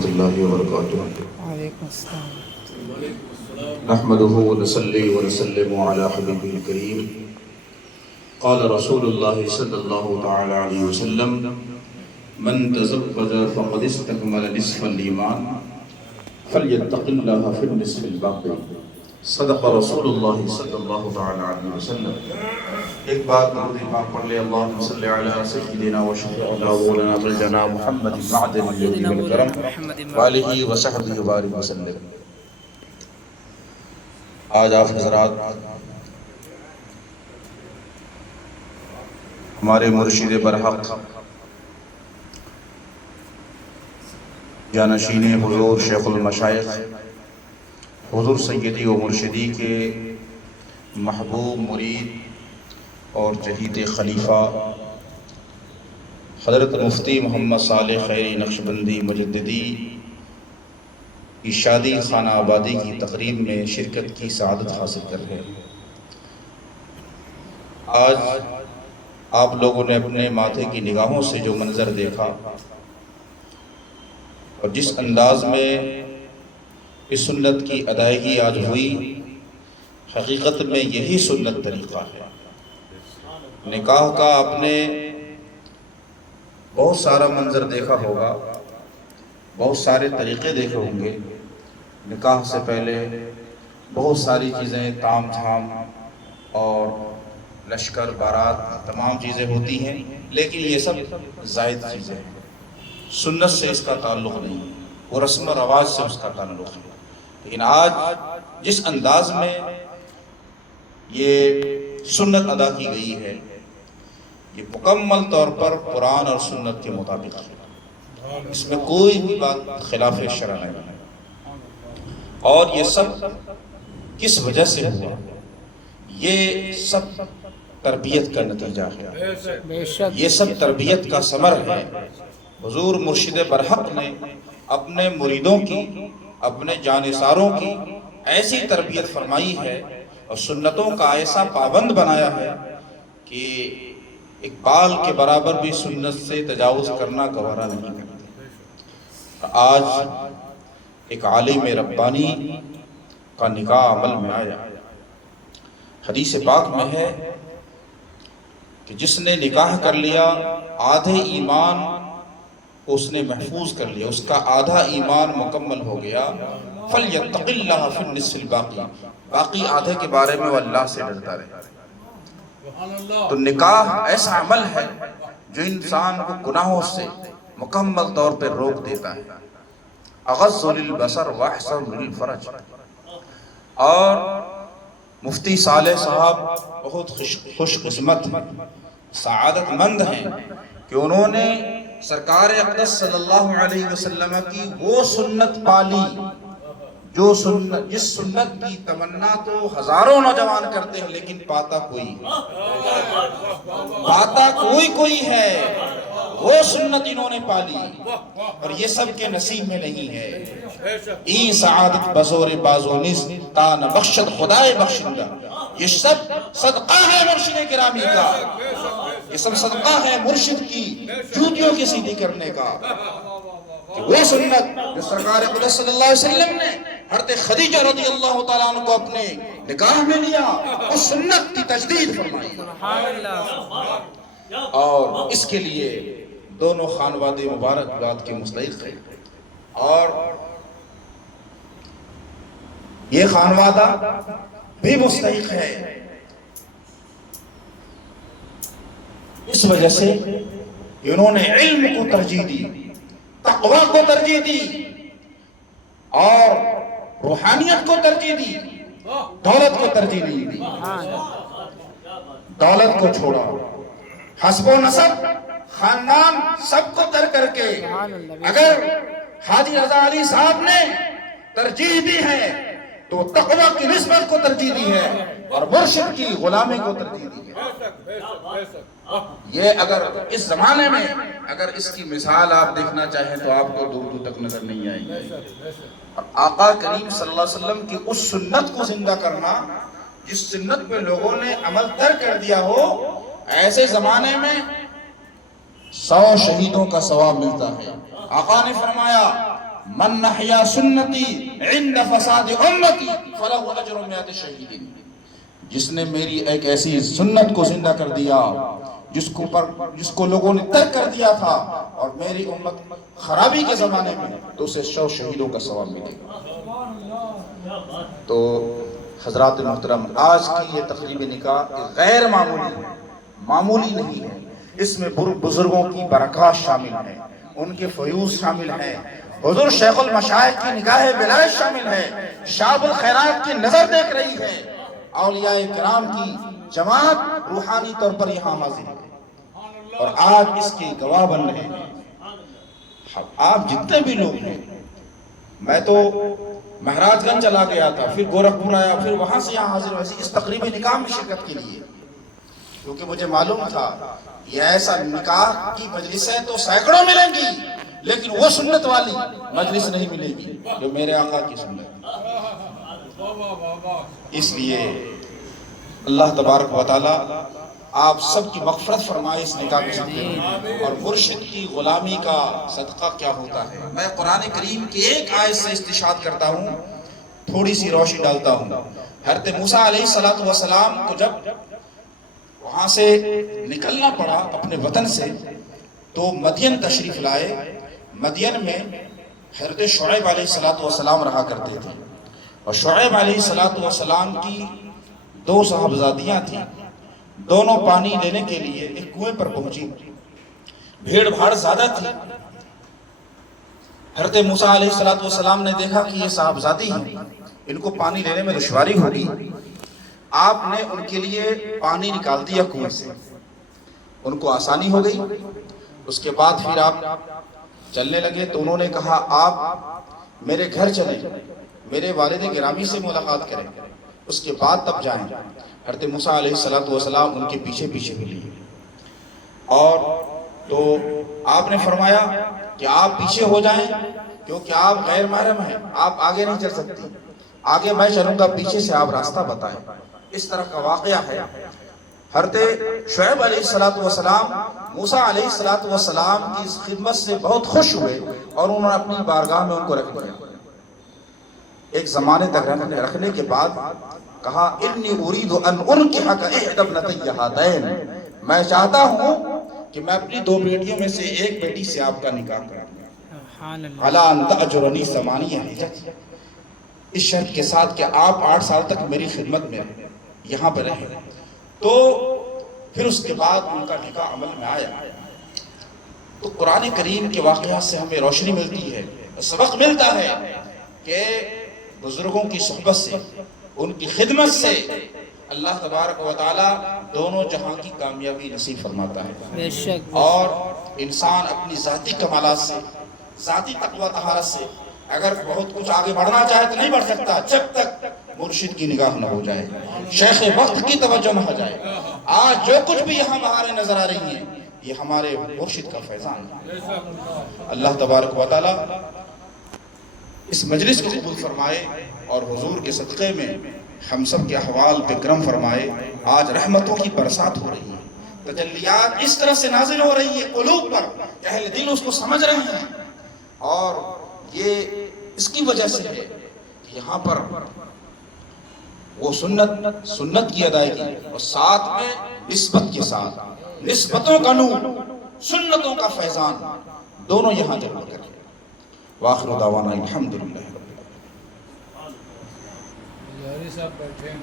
ورحمۃ اللہ وبرکاتہ۔ وعلیکم السلام۔ نحمده ونصلي ونسلم على حبيبه الكريم قال رسول الله صلى الله تعالى عليه وسلم من تزوج فقد استكمل نصف الإيمان فليتق الله في النصف الباقي صدق رسول اللہ صلی اللہ تعالی علیہ وسلم۔ ایک بار درود پاک پڑھ لے، اللہم صلی علی سیدنا و شفیعنا و مولانا بلجنا محمد معدن الجود والکرم وآلہ وصحبہ وبارک وسلم۔ آج آپ حضرات ہمارے مرشد برحق جانشین حضور شیخ المشائخ حضور سیدی و مرشدی کے محبوب مرید اور جدید خلیفہ حضرت مفتی محمد صالح خیری نقشبندی مجددی کی شادی خانہ آبادی کی تقریب میں شرکت کی سعادت حاصل کر رہے ہیں۔ آج آپ لوگوں نے اپنے ماتھے کی نگاہوں سے جو منظر دیکھا اور جس انداز میں اس سنت کی ادائیگی آج ہوئی، حقیقت میں یہی سنت طریقہ ہے۔ نکاح کا آپ نے بہت سارا منظر دیکھا ہوگا، بہت سارے طریقے دیکھے ہوں گے۔ نکاح سے پہلے بہت ساری چیزیں تام جھام اور لشکر بارات تمام چیزیں ہوتی ہیں، لیکن یہ سب زائد چیزیں ہیں، سنت سے اس کا تعلق نہیں، وہ رسم و رواج سے اس کا تعلق ہے۔ لیکن آج جس انداز میں یہ سنت ادا کی گئی ہے، یہ مکمل طور پر قرآن اور سنت کے مطابق ہے، اس میں کوئی بھی بات خلاف شرع نہیں ہے۔ اور یہ سب کس وجہ سے ہوا؟ یہ سب تربیت کا نتیجہ ہے، یہ سب تربیت کا ثمر ہے۔ حضور مرشد برحق نے اپنے مریدوں کی، اپنے جانثاروں کی ایسی تربیت فرمائی ہے اور سنتوں کا ایسا پابند بنایا ہے کہ ایک بال کے برابر بھی سنت سے تجاوز کرنا گوارا نہیں کرتے۔ آج ایک عالم ربانی کا نکاح عمل میں آیا۔ حدیث پاک میں ہے کہ جس نے نکاح کر لیا آدھے ایمان کو اس نے محفوظ کر لیا، اس کا آدھا ایمان مکمل ہو گیا۔ فَلْيَتَّقِ اللَّهَ فِي النِّصْفِ الْبَاقِي، باقی آدھے کے بارے میں وہ اللہ سے ڈرتا رہے۔ تو نکاح ایسا عمل ہے جو انسان کو گناہوں سے مکمل طور پر روک دیتا ہے۔ اغض للبصر واحسن للفرج۔ اور مفتی صالح صاحب بہت خوش قسمت سعادت مند ہیں کہ انہوں نے سرکار اقدس صلی اللہ علیہ وسلم کی وہ سنت پالی جس سنت کی تمنا تو ہزاروں نوجوان کرتے ہیں، لیکن پاتا کوئی ہے، وہ سنت انہوں نے پالی، اور یہ سب کے نصیب میں نہیں ہے۔ این سعادت بزور بازونس تان بخشت خدائے بخشندہ، یہ سب صدقہ ہے مرشد کرامی کا، یہ سب صدقہ ہے مرشد کی جوتیوں کی سیدھی کرنے کا، کہ وہ سنت جو سرکار اقدس صلی اللہ علیہ وسلم نے حضرت خدیجہ رضی اللہ تعالیٰ عنہ کو اپنے نکاح میں لیا، اس سنت کی تجدید فرمائی، اور اس کے لیے دونوں خانواد مبارکباد کے مستحق ہیں۔ اور یہ خانوادہ بھی مستحق ہے اس وجہ سے کہ انہوں نے علم کو ترجیح دی، تقوی کو ترجیح دی، اور روحانیت کو ترجیح دی، دولت کو ترجیح نہیں دی۔ دولت کو چھوڑا، حسب و نسب خاندان سب کو ترک کر کے اگر حاجی رضا علی صاحب نے ترجیح دی ہے تو تقوی کی نسبت کو ترجیح دی ہے اور مرشد کی غلامی کو ترجیح دی ہے۔ یہ اگر اس زمانے میں اگر اس کی مثال آپ دیکھنا چاہیں تو آپ کو دور دور تک نظر نہیں آئے گی۔ اور آقا کریم صلی اللہ علیہ وسلم کی اس سنت کو زندہ کرنا جس سنت پہ لوگوں نے عمل ترک کر دیا ہو، ایسے زمانے میں 100 شہیدوں کا ثواب ملتا ہے۔ آقا نے فرمایا من نحیا سنتی عند فساد امتی فلہ اجر مئات شہید، جس نے میری ایک ایسی سنت کو زندہ کر دیا جس کو لوگوں نے ترک کر دیا تھا اور میری امت خرابی کے زمانے میں، تو اسے 100 شہیدوں کا ثواب ملے گا۔ تو حضرات محترم، آج کی یہ تقریب نکاح غیر معمولی نہیں ہے، اس میں بزرگوں کی برکات شامل ہیں، ان کے فیوز شامل ہیں، حضور شیخ المشائخ کی نگاہ ولایت شامل ہے، شعب الخیرات کی نظر دیکھ رہی ہے، اولیاء کرام کی جماعت روحانی طور پر یہاں حاضر ہے اور آج اس کے گواہ بن رہے ہیں۔ آپ جتنے بھی لوگ ہیں، میں تو مہاراج گنج چلا گیا تھا، پھر گورکھپور آیا، پھر وہاں سے یہاں حاضر ہوئے اس تقریب نکاح میں شرکت کے لیے، کیونکہ مجھے معلوم تھا یہ ایسا نکاح کی مجلسیں تو سینکڑوں ملیں گی، لیکن وہ سنت والی مجلس نہیں ملے گی جو میرے آقا کی سنت۔ اس لیے اللہ تبارک و تعالی آپ سب کی مغفرت فرمائے اس نکاح کے صدقے، اور مرشد کی غلامی کا صدقہ کیا ہوتا ہے۔ میں قرآن کریم کی ایک آیت سے استشہاد کرتا ہوں، تھوڑی سی روشنی ڈالتا ہوں۔ حضرت موسیٰ علیہ السلام کو جب وہاں سے نکلنا پڑا اپنے وطن سے، تو مدین تشریف لائے۔ مدین میں حضرت شعیب علیہ السلام رہا کرتے تھے، اور شعیب علیہ السلام کی 2 صاحبزادیاں تھیں، دونوں پانی لینے کے لیے ایک کنویں پر پہنچی، بھیڑ بھاڑ زیادہ تھی۔ حضرت موسیٰ علیہ السلام نے دیکھا کہ یہ صاحبزادی ہیں، ان کو پانی لینے میں دشواری ہوگی، آپ نے ان کے لیے پانی نکال دیا کنویں سے، ان کو آسانی ہو گئی۔ اس کے بعد پھر آپ چلنے لگے تو انہوں نے کہا آپ میرے گھر چلیں، میرے والد گرامی سے ملاقات کریں، اس کے بعد تب جائیں۔ حضرت موسیٰ علیہ السلام ان کے پیچھے پیچھے ملی، اور تو آپ نے فرمایا کہ آپ پیچھے ہو جائیں کیونکہ آپ غیر محرم ہیں، آپ آگے نہیں چل سکتی، آگے میں چلوں گا، پیچھے سے آپ راستہ بتائیں۔ اس طرح کا واقعہ ہے۔ حضرت شعیب علیہ السلام موسیٰ علیہ السلام کی اس خدمت سے بہت خوش ہوئے، اور انہوں نے اپنی بارگاہ میں ان کو رکھ دیا۔ ایک زمانے تک رکھنے کے بعد کہا انی ارید ان انکحک احدی ابنتی ہاتین، میں چاہتا ہوں کہ میں اپنی 2 بیٹیوں میں سے ایک بیٹی سے آپ کا نکاح کروں، علی ان تأجرنی 8 حجج، اس شرط کے ساتھ کہ آپ 8 سال تک میری خدمت میں یہاں پر رہیں۔ تو پھر اس کے بعد ان کا نکاح عمل میں آیا۔ تو قرآن کریم کے واقعات سے ہمیں روشنی ملتی ہے، سبق ملتا ہے کہ بزرگوں کی صحبت سے، ان کی خدمت سے اللہ تبارک و تعالی دونوں جہاں کی کامیابی نصیب فرماتا ہے، اور انسان اپنی ذاتی کمالات سے، ذاتی تقوی طہارت سے اگر بہت کچھ آگے بڑھنا چاہے تو نہیں بڑھ سکتا جب تک مرشد کی نگاہ نہ ہو جائے، شیخ وقت کی توجہ نہ ہو جائے۔ آج جو کچھ بھی یہاں بہاریں نظر آ رہی ہیں، یہ ہمارے مرشد کا فیضان ہے۔ اللہ تبارک و تعالی اس مجلس کو قبول فرمائے، اور حضور کے صدقے میں ہم سب کے احوال پہ کرم فرمائے۔ آج رحمتوں کی برسات ہو رہی ہے، تجلیات اس طرح سے نازل ہو رہی ہے قلوب پر کہ اہل دل اس کو سمجھ رہے ہیں، اور یہ اس کی وجہ سے ہے کہ یہاں پر وہ سنت کی ادائیگی، اور ساتھ میں نسبت کے ساتھ، نسبتوں کا نور، سنتوں کا فیضان، دونوں یہاں جمع کریں۔ وآخر دعوانا الحمدللہ۔